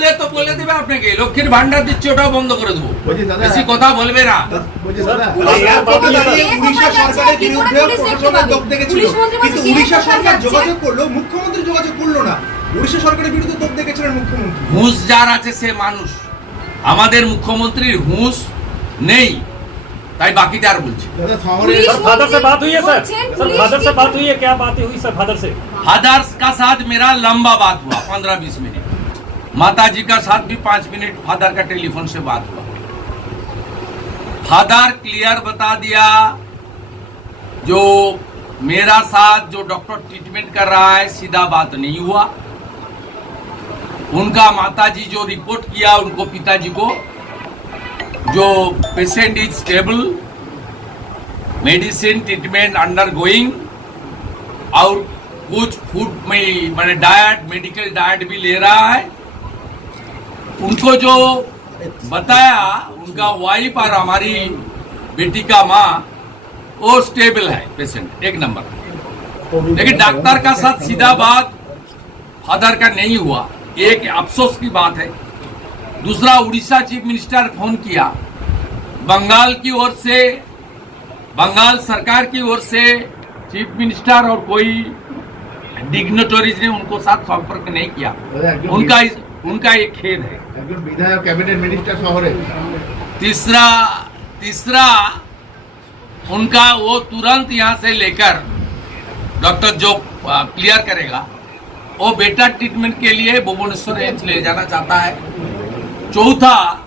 বললে তো বলে দেবে আপনাকে, লক্ষ্মীর ভান্ডার দিচ্ছে ওটাও বন্ধ করে দেবো, বেশি কথা বলবে না। উড়িষ্যা সরকারের বিরুদ্ধে প্রশাসনের দোষ দেখেছিল, কিন্তু উড়িষ্যা সরকার যোগাযোগ করলো, মুখ্যমন্ত্রী যোগাযোগ করলো না। উড়িষ্যা সরকারের বিরুদ্ধে দোষ দেখেছিলেন মুখ্যমন্ত্রী। হুঁশ যার আছে সে মানুষ, আমাদের মুখ্যমন্ত্রীর হুঁশ নেই, তাই বাকিটা আর বলছি। फादर से बात हुई है सर? सर फादर से बात हुई है, क्या बात हुई सर फादर से? फादर का साथ मेरा लंबा बात हुआ 15-20 मिनट, माता जी का साथ भी 5 मिनट फादर का टेलीफोन से बात हुआ। फादर क्लियर बता दिया, जो मेरा साथ जो डॉक्टर ट्रीटमेंट कर रहा है सीधा बात नहीं हुआ। उनका माताजी जो रिपोर्ट किया उनको पिताजी को, जो patient is stable, medicine treatment under going, और कुछ फूड में मैंने डाइट मेडिकल डाइट भी ले रहा है। उनको जो बताया उनका वाइफ और हमारी बेटी का माँ, वो स्टेबल है पेशेंट, एक नंबर। लेकिन डॉक्टर का साथ सीधा बात फादर का नहीं हुआ, एक अफसोस की बात है। दूसरा, उड़ीसा चीफ मिनिस्टर फोन किया, बंगाल की ओर से, बंगाल सरकार की ओर से चीफ मिनिस्टर और कोई डिग्नेटरीज ने उनको साथ संपर्क नहीं किया, उनका एक खेद है। विधायक कैबिनेट मिनिस्टर शहरे। तीसरा उनका वो तुरंत यहाँ से लेकर डॉक्टर जो क्लियर करेगा, वो बेटर ट्रीटमेंट के लिए भुवनेश्वर एम्स ले जाना चाहता है। चौथा,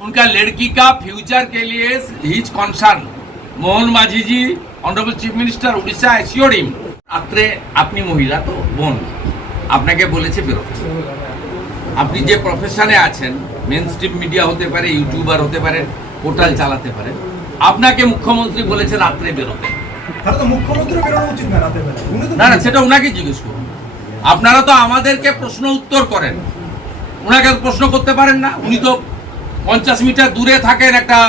उनका लड़की का फ्यूचर के लिए his concern, Mohan Majhi ji honourable chief minister Orissa assured him. আত্রে আপনি মহিলা তো বোন, আপনাকে বলেছে বেরোতে। আপনি যে প্রফেশনে আছেন, মেন স্ট্রিম মিডিয়া হতে পারে, ইউটিউবার হতে পারে, পোর্টাল চালাতে পারে, আপনাকে মুখ্যমন্ত্রী বলেছে রাত্রে বেরোতে। তাহলে তো মুখ্যমন্ত্রী বেরোনো উচিত না রাতে বেলা। না না, সেটা ওনাকে জিজ্ঞেস করুন। আপনারা তো আমাদেরকে প্রশ্ন উত্তর করেন, ওনাকে প্রশ্ন করতে পারেন না। উনি তো 50 মিটার দূরে থাকেন, একটা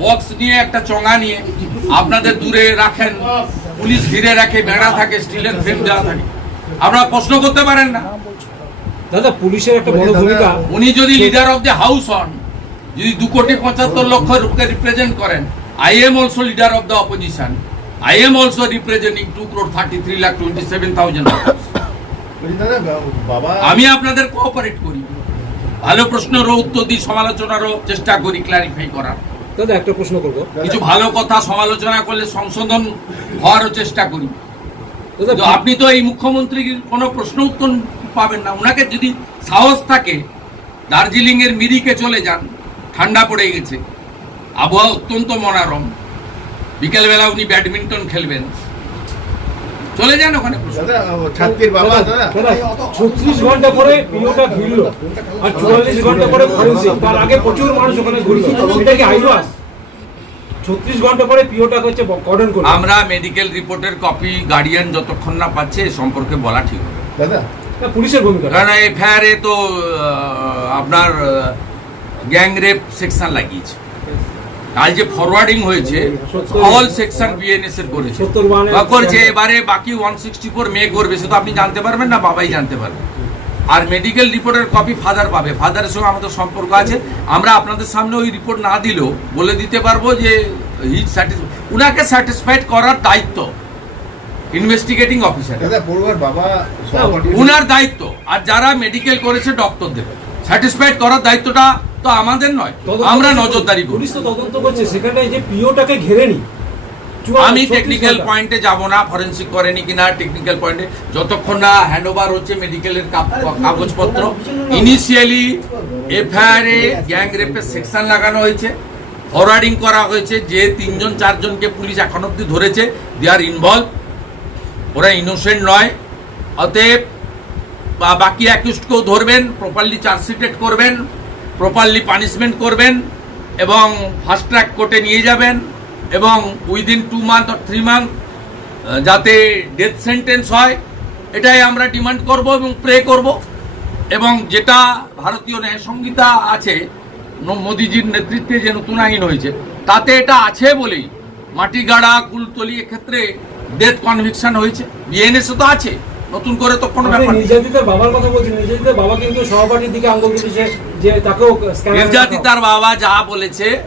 বক্স নিয়ে, একটা চঙা নিয়ে, আপনাদের দূরে রাখেন, পুলিশ ঘিরে রাখে, বেড়া থাকে, স্টিলের ফ্রেম দেওয়া থাকে, আপনারা প্রশ্ন করতে পারেন না। দাদা পুলিশের একটা বড় ভূমিকা। উনি যদি লিডার অফ দ্য হাউস হন, যদি 2,75,00,000 লোককে রিপ্রেজেন্ট করেন, I am also leader of the opposition, I am also representing 2,33,27,000। আমি আপনাদের কোঅপারেট করি, ভালো প্রশ্নেরও উত্তর দিই, সমালোচনারও চেষ্টা করি ক্লারিফাই করার। দাদা একটা প্রশ্ন করবো, কিছু ভালো কথা সমালোচনা করলে সংশোধন হওয়ারও চেষ্টা করি। তো আপনি তো এই মুখ্যমন্ত্রীর কোনো প্রশ্ন উত্তর পাবেন না। ওনাকে যদি সাহস থাকে, দার্জিলিং এর মিরিকে চলে যান, ঠান্ডা পড়ে গেছে, আবহাওয়া অত্যন্ত মনোরম, বিকেলবেলা উনি ব্যাডমিন্টন খেলবেন, চলে যান ওখানে। 36 ঘন্টা পরে পিওটা ঘুরলো আর 44 ঘন্টা পরে ফরেনসিক, তার আগে প্রচুর মানুষ ওখানে ঘুরলো, এটা কি আইওয়াস? 36 ঘন্টা পরে পিওটা হচ্ছে কর্ডন করলো। আমরা মেডিকেল রিপোর্টের কপি গার্ডিয়ান যতক্ষণ না পাচ্ছে এ সম্পর্কে বলা ঠিক হবে। দাদা পুলিশের ভূমিকা, কারণ এফআইআরে তো আপনার গ্যাং রেপ সেকশন লাগিয়েছে, আজ যে ফরওয়ার্ডিং হয়েছে অল সেকশন বিএনএস এর করেছে, এবারে বাকি 164 মে করবে, সে তো আপনি জানতে পারবেন না, বাবাই জানতে পারবে। আর মেডিকেল রিপোর্টের কপি ফাদার পাবে, ফাদারের সঙ্গে আমাদের সম্পর্ক আছে। আমরা আপনাদের সামনে ওই রিপোর্ট না দিলেও বলে দিতে পারবো যে উনাকে স্যাটিসফাইড করার দায়িত্ব ইনভেস্টিগেটিং অফিসার, উনার দায়িত্ব। আর যারা মেডিকেল করেছে ডক্টরদের স্যাটিসফাইড করার দায়িত্বটা তো আমাদের নয়, আমরা নজরদারি করি। পুলিশ তো তদন্ত করছে, সেখানে যে পিওটাকে ঘেরেনি। আমি টেকনিক্যাল পয়েন্টে যাব না, ফরেনসিক করেনি কিনা টেকনিক্যাল পয়েন্টে, যতক্ষণ না হ্যান্ডওভার হচ্ছে মেডিকেলের কাগজপত্র। ইনিশিয়ালি এফআইআরে গ্যাং রেপের সেকশন লাগানো হয়েছে, ফরওয়ার্ডিং করা হয়েছে, যে 3-4জনকে পুলিশ এখন অব্দি ধরেছে, দে আর ইনভলভ, ওরা ইনোসেন্ট নয়। অতএব বাকি অ্যাকিউজডকেও ধরবেন, প্রপারলি চার্জশিটেড করবেন, প্রপারলি পানিশমেন্ট করবেন এবং ফাস্ট ট্র্যাক কোর্টে নিয়ে যাবেন, এবং উইদিন 2 মান্থ or 3 মান্থ যাতে ডেথ সেন্টেন্স হয়, এটাই আমরা ডিমান্ড করব এবং প্রে করব। এবং যেটা ভারতীয় ন্যায় সংহিতা আছে, মোদিজির নেতৃত্বে যে নতুন আইন হয়েছে, তাতে এটা আছে বলেই মাটিগাড়া, কুলতলি এক্ষেত্রে ডেথ কনভিকশন হয়েছে। বিএনএসও তো আছে, নতুন করে তো কোনো আপনি ব্যাপার নেই। নির্যাতিতার বাবার কথা বলছেন, নির্যাতিতার বাবা কিন্তু সহপাঠীর দিকে আঙ্গুল তুলেছে যে তাকেও scanner নির্যাতিতার বাবা যা বলেছে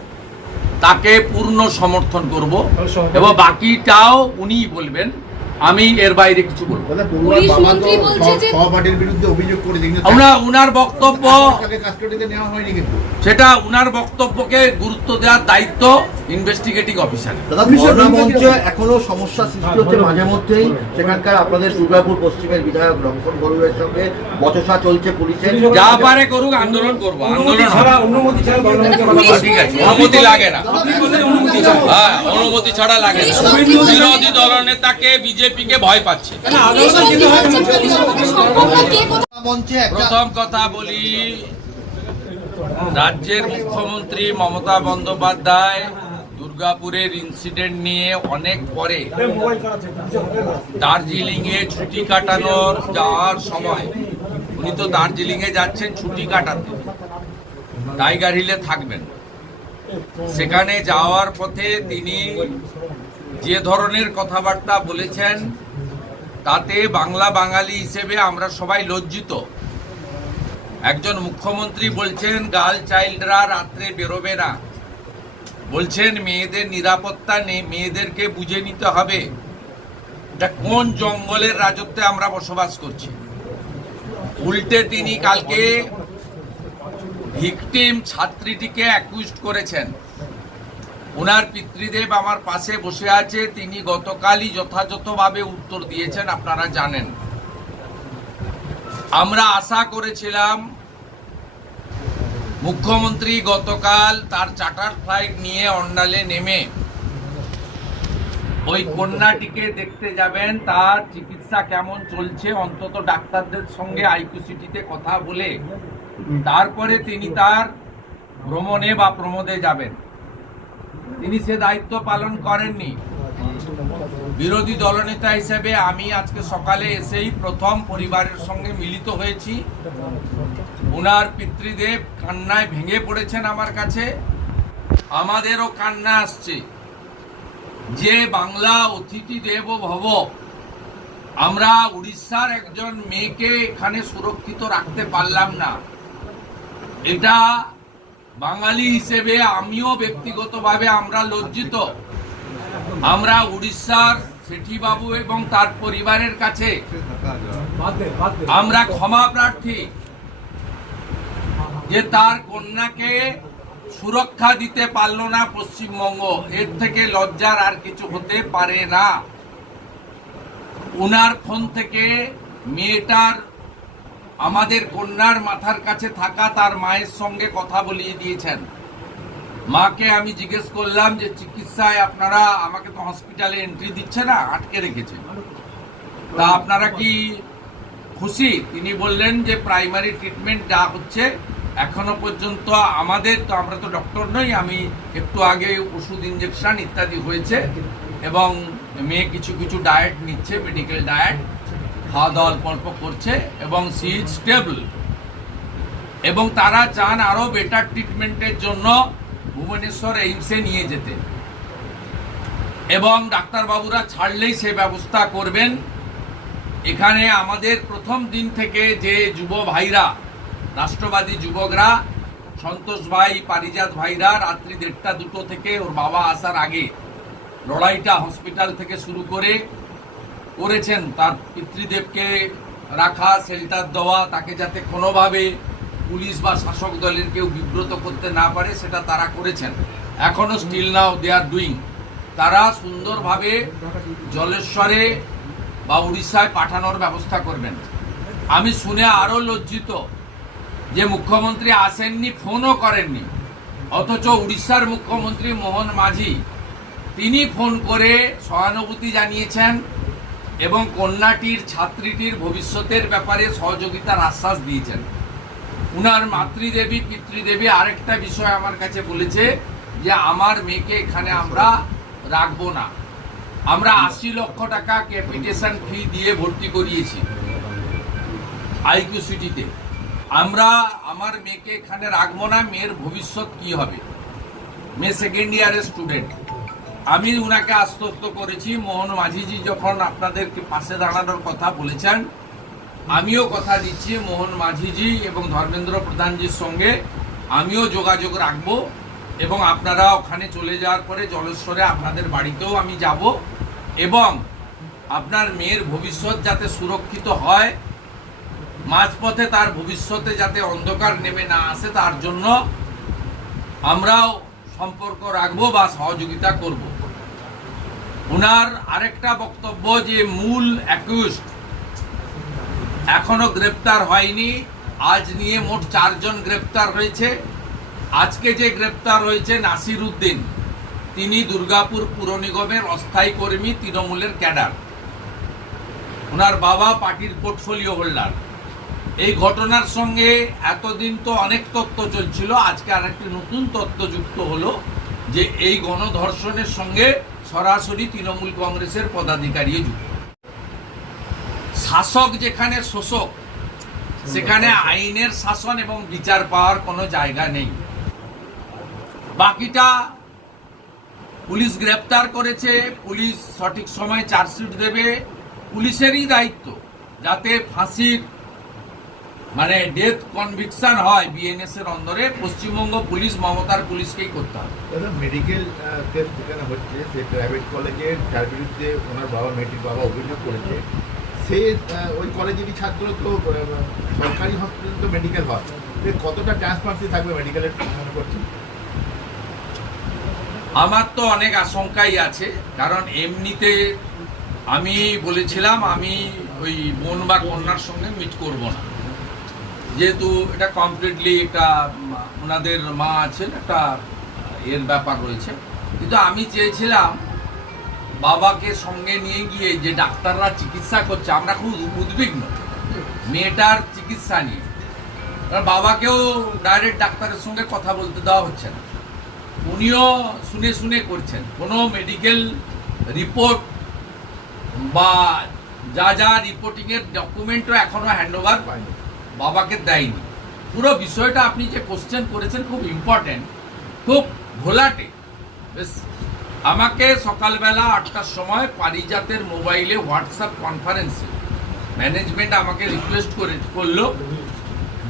তাকে পূর্ণ সমর্থন করব তাহলে সহপাঠী- এবং বাকিটাও উনিই বলবেন, আমি এর বাইরে কিছু বলবো না। দাদা, পড়ুয়ার পুলিশ বাবা তো মন্ত্রী বলছে যে- সহপাঠীর বিরুদ্ধে অভিযোগ করেছে, কিন্তু উনার বক্তব্য, তাকে কাস্টডিতে নেওয়া হয়নি কিন্তু। সেটা উনার বক্তব্যকে গুরুত্ব দেওয়ার দায়িত্ব ইনভেস্টিগেটিং অফিসারের। দাদা, ধর্ণা মঞ্চে এখনো সমস্যা সৃষ্টি হচ্ছে মাঝে মধ্যেই। সেখানকার আপনাদের দুর্গাপুর পশ্চিমের বিধায়ক লক্ষণ বড়ুয়ের সঙ্গে বচসা চলছে পুলিশের। যা পারে করুক, আন্দোলন করবো, অনুমতি আন্দোলন ছাড়া হবে। অনুমতি ছাড়া ধর্ণা মঞ্চে পুলিশ কথা বলা- ঠিক আছে, অনুমতি লাগে না। আপনি বললেন অনুমতি ছাড়া। হ্যাঁ, অনুমতি ছাড়া লাগে না। পুলিশ মন্ত্রী- বিরোধী দলনেতাকে বিজেপিকে ভয় পাচ্ছে। কেন আদালতে যেতে হয় না? মঞ্চে একটা প্রথম কথা বলি, রাজ্যের মুখ্যমন্ত্রী মমতা বন্দ্যোপাধ্যায় দুর্গাপুরের ইনসিডেন্ট নিয়ে অনেক পরে দার্জিলিং এ ছুটি কাটানোর যাওয়ার সময়, উনি তো দার্জিলিং এ যাচ্ছেন ছুটি কাটাতে, টাইগার হিলে থাকবেন। সেখানে যাওয়ার পথে তিনি যে ধরনের কথাবার্তা বলেছেন তাতে বাংলা বাঙালি হিসেবে আমরা সবাই লজ্জিত। একজন মুখ্যমন্ত্রী বলছেন গার্ল চাইল্ডরা রাত্রে বেরোবে না, বলছেন মেয়েদের নিরাপত্তা নেই, মেয়েদেরকে বুঝে নিতে হবে। এটা কোন জঙ্গলের রাজত্বে আমরা বসবাস করছি? উল্টে তিনি কালকে ভিকটিম ছাত্রীটিকে অ্যাকিউজড করেছেন। ওনার পিতৃদেব আমার পাশে বসে আছে, তিনি গতকালই যথাযথভাবে উত্তর দিয়েছেন, আপনারা জানেন। আমরা আশা করেছিলাম মুখ্যমন্ত্রী গতকাল তার চার্টার ফ্লাইট নিয়ে অন্ডালে নেমে ওই কন্যাটিকে দেখতে যাবেন, তার চিকিৎসা কেমন চলছে, অন্তত ডাক্তারদের সঙ্গে আইকিউসিটিতে কথা বলে তারপরে তিনি তার ভ্রমণে বা প্রমোদে যাবেন। তিনি সে দায়িত্ব পালন করেননি। বিরোধী দলনেতা হিসেবে আমি আজকে সকালে এসেই প্রথম পরিবারের সঙ্গে মিলিত হয়েছি। ওনার পিতৃদেব কান্নায় ভেঙে পড়েছেন আমার কাছে, আমাদেরও কান্না আসছে যে বাংলা অতিথি দেব ভব, আমরা উড়িষ্যার একজন মেয়েকে এখানে সুরক্ষিত রাখতে পারলাম না। এটা বাঙালি হিসেবে আমিও ব্যক্তিগতভাবে আমরা লজ্জিত। আমরা উড়িষ্যার শেঠিবাবু এবং তার পরিবারের কাছে বাদ দে, বাদ দে। আমরা ক্ষমা প্রার্থী যে তার কন্যাকে সুরক্ষা দিতে পারলো না পশ্চিমবঙ্গ। এর থেকে লজ্জার আর কিছু হতে পারে না। ওনার ফোন থেকে মেয়েটার, আমাদের কন্যার মাথার কাছে থাকা তার মায়ের সঙ্গে কথা বলিয়ে দিয়েছেন। মাকে আমি জিজ্ঞেস করলাম যে চিকিৎসায় আপনারা, আমাকে তো হসপিটালে এন্ট্রি দিচ্ছে না, আটকে রেখেছে, তা আপনারা কি খুশি? তিনি বললেন যে প্রাইমারি ট্রিটমেন্ট যা হচ্ছে এখনো পর্যন্ত আমাদের তো, আমরা তো ডক্টর নই, আমি একটু আগে ওষুধ ইঞ্জেকশন ইত্যাদি হয়েছে এবং মেয়ে কিছু কিছু ডায়েট নিচ্ছে, মেডিকেল ডায়েট, খাওয়া দাওয়া অল্প অল্প করছে এবং সি ইজ স্টেবল। এবং তারা চান আরো বেটার ট্রিটমেন্টের জন্য ভুবনেশ্বর এইমসে নিয়ে যেতে, এবং ডাক্তারবাবুরা ছাড়লেই সে ব্যবস্থা করবেন। এখানে আমাদের প্রথম দিন থেকে যে যুব ভাইরা, রাষ্ট্রবাদী যুবকরা, সন্তোষ ভাই, পারিজাত ভাইরা রাত্রি 1টা-2টো থেকে ওর বাবা আসার আগে লড়াইটা হসপিটাল থেকে শুরু করে করেছেন। তার পিতৃদেবকে রাখা, শেল্টার দেওয়া, তাকে যাতে কোনোভাবে পুলিশ বা শাসক দলের কেউ বিব্রত করতে না পারে সেটা তারা করেছেন। এখনো still now they are doing. তারা সুন্দরভাবে জলেশ্বরে বা উড়িষ্যায় পাঠানোর ব্যবস্থা করবেন। আমি শুনে আরো লজ্জিত যে মুখ্যমন্ত্রী আসেননি, ফোনও করেননি, অথচ উড়িষ্যার মুখ্যমন্ত্রী মোহন মাঝি তিনি ফোন করে সহানুভূতি জানিয়েছেন এবং কন্যাটির, ছাত্রীটির ভবিষ্যতের ব্যাপারে সহযোগিতার আশ্বাস দিয়েছেন। উনার মাতৃদেবী, পিতৃদেবী আরেকটা বিষয় আমার কাছে বলেছে যে আমার মেয়েকে এখানে আমরা রাখবো না। আমরা 80 লক্ষ টাকা ক্যাপিটেশন ফি দিয়ে ভর্তি করিয়েছি আইকিউসিটিতে। আমরা আমার মেয়েকে এখানে রাখবো না, মেয়ের ভবিষ্যৎ কি হবে? মেয়ে সেকেন্ড ইয়ারের স্টুডেন্ট, আমি উনাকে আশ্বস্ত করেছি, মোহন মাঝিজি যখন আপনাদেরকে পাশে দাঁড়ানোর কথা বলেছেন, আমিও কথা দিচ্ছি মোহন মাঝিজি এবং ধর্মেন্দ্র প্রধানজির সঙ্গে আমিও যোগাযোগ রাখব, এবং আপনারা ওখানে চলে যাওয়ার পরে জলেশ্বরে আপনাদের বাড়িতেও আমি যাব, এবং আপনার মেয়ের ভবিষ্যৎ যাতে সুরক্ষিত হয়, মাঝপথে তার ভবিষ্যতে যাতে অন্ধকার নেমে না আসে, তার জন্য আমরাও সম্পর্ক রাখবো বা সহযোগিতা করব। ওনার আরেকটা বক্তব্য যে মূল অ্যাকিউজড এখনো গ্রেপ্তার হয়নি, আজ নিয়ে মোট 4 জন গ্রেপ্তার হয়েছে। আজকে যে গ্রেপ্তার হয়েছে নাসির উদ্দিন, তিনি দুর্গাপুর পুর নিগমের অস্থায়ী কর্মী, তৃণমূলের ক্যাডার। ওনার বাবা পার্টির পোর্টফোলিও হোল্ডার। এই ঘটনার সঙ্গে এতদিন তো অনেক তথ্য চলছিল, আজকে আরেকটি নতুন তথ্য যুক্ত হলো যে এই গণধর্ষণের সঙ্গে সরাসরি তৃণমূল কংগ্রেসের পদাধিকারী যুক্ত। শাসক যেখানে শোষক, সেখানে আইনের শাসন এবং বিচার পাওয়ার কোনো জায়গা নেই। বাকিটা পুলিশ গ্রেপ্তার করেছে, পুলিশ সঠিক সময়ে চার্জশিট দেবে, পুলিশেরই দায়িত্ব যাতে ফাঁসির মানে ডেথ কনভিকশন হয় বিএনএস এর অন্দরে। পশ্চিমবঙ্গ পুলিশ মমতার পুলিশকেই করতে হবে। দাদা মেডিকেল টেস্ট যেখানে হচ্ছে, সেই প্রাইভেট কলেজের যার বিরুদ্ধে ওনার বাবা মেয়েটির বাবা অভিযোগ করেছে, সে ওই কলেজেরই ছাত্র, তো সরকারি হসপিটাল তো মেডিকেল হয়, কতটা ট্রান্সপারেন্সি থাকবে মেডিকেলের মনে করছেন? আমার তো অনেক আশঙ্কাই আছে, কারণ এমনিতে আমি বলেছিলাম আমি ওই বোন বা কন্যার সঙ্গে মিট করব না, যেহেতু এটা কমপ্লিটলি একটা ওনাদের মা আছেন, একটা এর ব্যাপার রয়েছে। কিন্তু আমি চেয়েছিলাম বাবাকে সঙ্গে নিয়ে গিয়ে যে ডাক্তাররা চিকিৎসা করছে, আমরা খুব উদ্বিগ্ন মেয়েটার চিকিৎসা নিয়ে, কারণ বাবাকেও ডাইরেক্ট ডাক্তারের সঙ্গে কথা বলতে দেওয়া হচ্ছে না, উনিও শুনে শুনে করছেন। কোনো মেডিকেল রিপোর্ট বা যা যা রিপোর্টিংয়ের ডকুমেন্টও এখনো হ্যান্ডওভার পায়নি, বাবাকে দেয়নি। পুরো বিষয়টা আপনি যে কোশ্চেন করেছেন খুব ইম্পর্টেন্ট, খুব ঘোলাটে। বেশ, আমাকে সকালবেলা 8টার সময় পারিজাতের মোবাইলে হোয়াটসঅ্যাপ কনফারেন্সে ম্যানেজমেন্ট আমাকে রিকোয়েস্ট করলো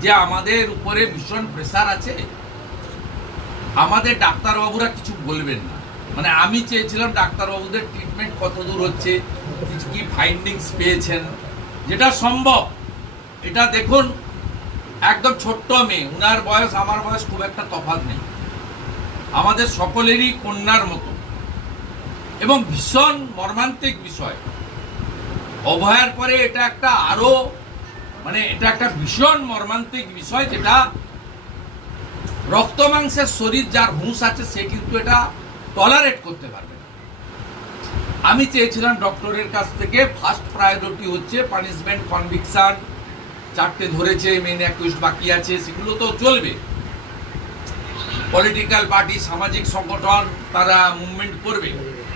যে আমাদের উপরে ভীষণ প্রেসার আছে, আমাদের ডাক্তারবাবুরা কিছু বলবেন না। মানে আমি চেয়েছিলাম ডাক্তারবাবুদের ট্রিটমেন্ট কত দূর হচ্ছে, কি ফাইন্ডিংস পেয়েছেন, যেটা সম্ভব। এটা দেখুন, একদম ছোট্ট মেয়ে, উনার বয়স আমার বয়স খুব একটা তফাৎ নেই, আমাদের সকলেরই কন্যার মতো, এবং ভীষণ মর্মান্তিক বিষয়। অভয়ার পরে এটা একটা আরো এটা একটা ভীষণ মর্মান্তিক বিষয়, যেটা রক্ত মাংসের শরীর যার হুঁশ আছে সে কিন্তু এটা টলারেট করতে পারবে না। আমি চেয়েছিলাম ডক্টরের কাছ থেকে ফার্স্ট প্রায়োরিটি হচ্ছে পানিশমেন্ট, কনভিকশন, 4টে ধরেছে, মেন অ্যাকিউজড বাকি আছে, সেগুলো তো চলবে। পলিটিক্যাল পার্টি, সামাজিক সংগঠন তারা মুভমেন্ট করবে,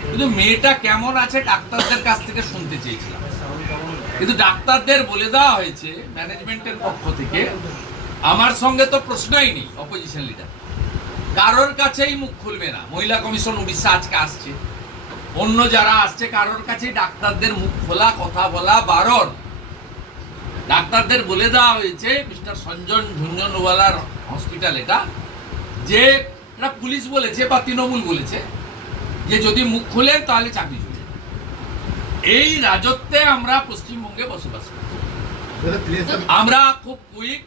কিন্তু মেয়েটা কেমন আছে ডাক্তারদের কাছ থেকে শুনতে চেয়েছিলাম। কিন্তু ডাক্তারদের বলে দেওয়া হয়েছে ম্যানেজমেন্টের পক্ষ থেকে, আমার সঙ্গে তো প্রশ্নই নেই অপোজিশন লিডার, কারোর কাছেই মুখ খুলবে না। মহিলা কমিশন উড়িষ্যা আজকে আসছে, অন্য যারা আসছে, কারোর কাছেই ডাক্তারদের মুখ খোলা, কথা বলা বারণ। ডাক্তারদের বলে দেওয়া হয়েছে মিস্টার সঞ্জন ঝুঞ্ঝুনওয়ালার হসপিটাল এটা, যে এটা পুলিশ বলেছে বা তৃণমূল বলেছে যে যদি মুখ খুলেন তাহলে চাকরি চলে যাবে। এই রাজত্বে আমরা পশ্চিমবঙ্গে বসবাস করি। আমরা খুব কুইক,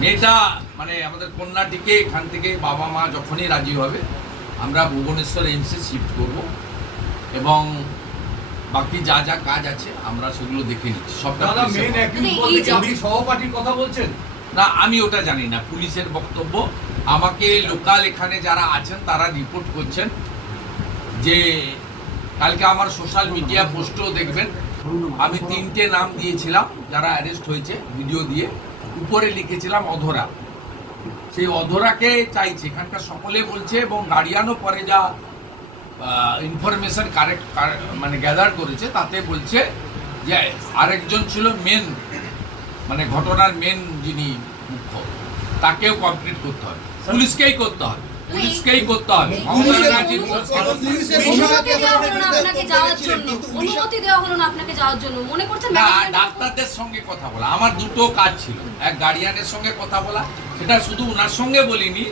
মেয়েটা আমাদের কন্যাটিকে এখান থেকে বাবা মা যখনই রাজি হবে আমরা ভুবনেশ্বর এইমসে শিফট করব, এবং বাকি যা যা কাজ আছে আমরা সেগুলো দেখে নিচ্ছি। সবটা সহপাঠীর কথা বলছেন না, আমি ওটা জানি না, পুলিশের বক্তব্য। আমাকে লোকাল এখানে যারা আছেন তারা রিপোর্ট করছেন যে কালকে আমার সোশ্যাল মিডিয়া পোস্টেও দেখবেন আমি 3টে নাম দিয়েছিলাম যারা অ্যারেস্ট হয়েছে, ভিডিও দিয়ে উপরে লিখেছিলাম অধরা। সেই অধরাকে চাইছে এখানকার সকলে বলছে, এবং গার্ডিয়ানও পরে যা ইনফরমেশন গ্যাদার করেছে তাতে বলছে যে আরেকজন ছিল মেন, ঘটনার মেন যিনি মুখ্য, তাকেও কমপ্লিট করতে হবে, পুলিশকেই করতে হবে। পুলিশকেই করতে হবে। পুলিশের- মমতা ব্যানার্জি পুলিশের অনুমতি দেওয়া হলো না বিরুদ্ধে আপনাকে যাওয়ার জন্য, কিন্তু অনুমতি দেওয়া হলো না আপনাকে যাওয়ার জন্য, মনে করছেন না, management- ডাক্তারদের সঙ্গে কথা বলা আমার দুটো কাজ ছিল। এক গার্ডিয়ানের সঙ্গে কথা বলা, সেটা শুধু ওনার সঙ্গে বলিনি,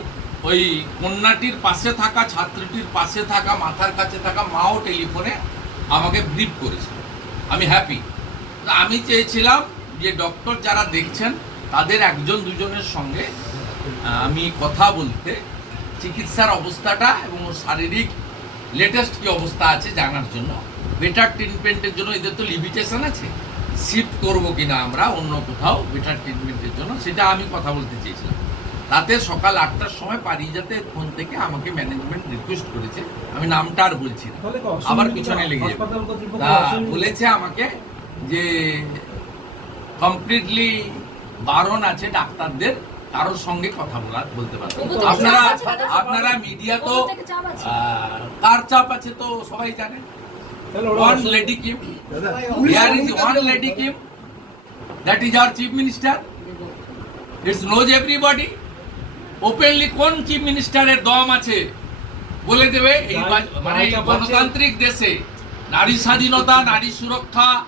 ওই কন্যাটির পাশে থাকা, ছাত্রীটির পাশে থাকা, মাথার কাছে থাকা মাও টেলিফোনে আমাকে ব্রিফ করেছিল। আমি হ্যাপি। আমি চেয়েছিলাম যে ডক্টর যারা দেখছেন তাদের একজন দুজনের সঙ্গে আমি কথা বলতে, চিকিৎসার অবস্থাটা এবং ওর শারীরিক লেটেস্ট কি অবস্থা আছে জানার জন্য, বেটার ট্রিটমেন্টের জন্য। এদের তো লিমিটেশন আছে, শিফট করবো কিনা আমরা অন্য কোথাও বেটার ট্রিটমেন্টের জন্য, সেটা আমি কথা বলতে চেয়েছিলাম। তাতে সকাল 8টার সময় পারিজাতে ফোন থেকে আমাকে ম্যানেজমেন্ট রিকোয়েস্ট করেছে, আমি নামটা আর বলছি না, তাহলে কি আবার অসুবিধা- পিছনে লেগে যাবে। হাসপাতাল কর্তৃপক্ষ তা অসুবিধা- বলেছে আমাকে যে কমপ্লিটলি বারণ আছে ডাক্তারদের কারোর সঙ্গে কথা বলতে পারবে। ওপর থেকে আপনারা চাপ আছে দাদা। আপনারা মিডিয়া তো ওপর থেকে চাপ আছে। কার চাপ আছে তো সবাই জানে। তাহলে ওরা ওয়ান অসুবিধা- লেডি কিম, দাদা there is one lady kim, that is our chief minister. It knows everybody. Openly কোন চিফ মিনিস্টারের দম আছে বলে দেবে এই মানে এই গণতান্ত্রিক দেশে নারী স্বাধীনতা, নারী সুরক্ষা,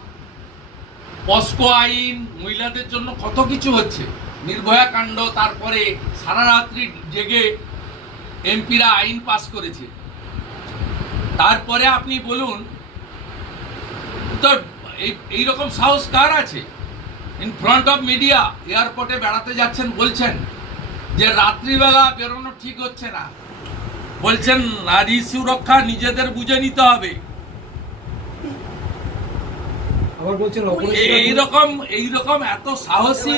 পস্কো আইন, মহিলাদের জন্য কত কিছু হচ্ছে, নির্ভয়া কাণ্ড, তারপরে সারা রাত্রি জেগে এমপিরা আইন পাস করেছে। তারপরে আপনি বলুন তো এইরকম সাহস কার আছে ইন ফ্রন্ট অফ মিডিয়া? এয়ারপোর্টে বেড়াতে যাচ্ছেন, বলছেন যে রাত্রিবেলা বেরোনো ঠিক হচ্ছে না, বলছেন নারী সুরক্ষা নিজেদের বুঝে নিতে হবে। আবার বলছেন অপরিষ্কার- এইরকম এত সাহসী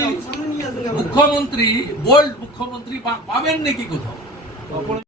মুখ্যমন্ত্রী, বোল্ড মুখ্যমন্ত্রী পাবেন নাকি কোথাও? অপর-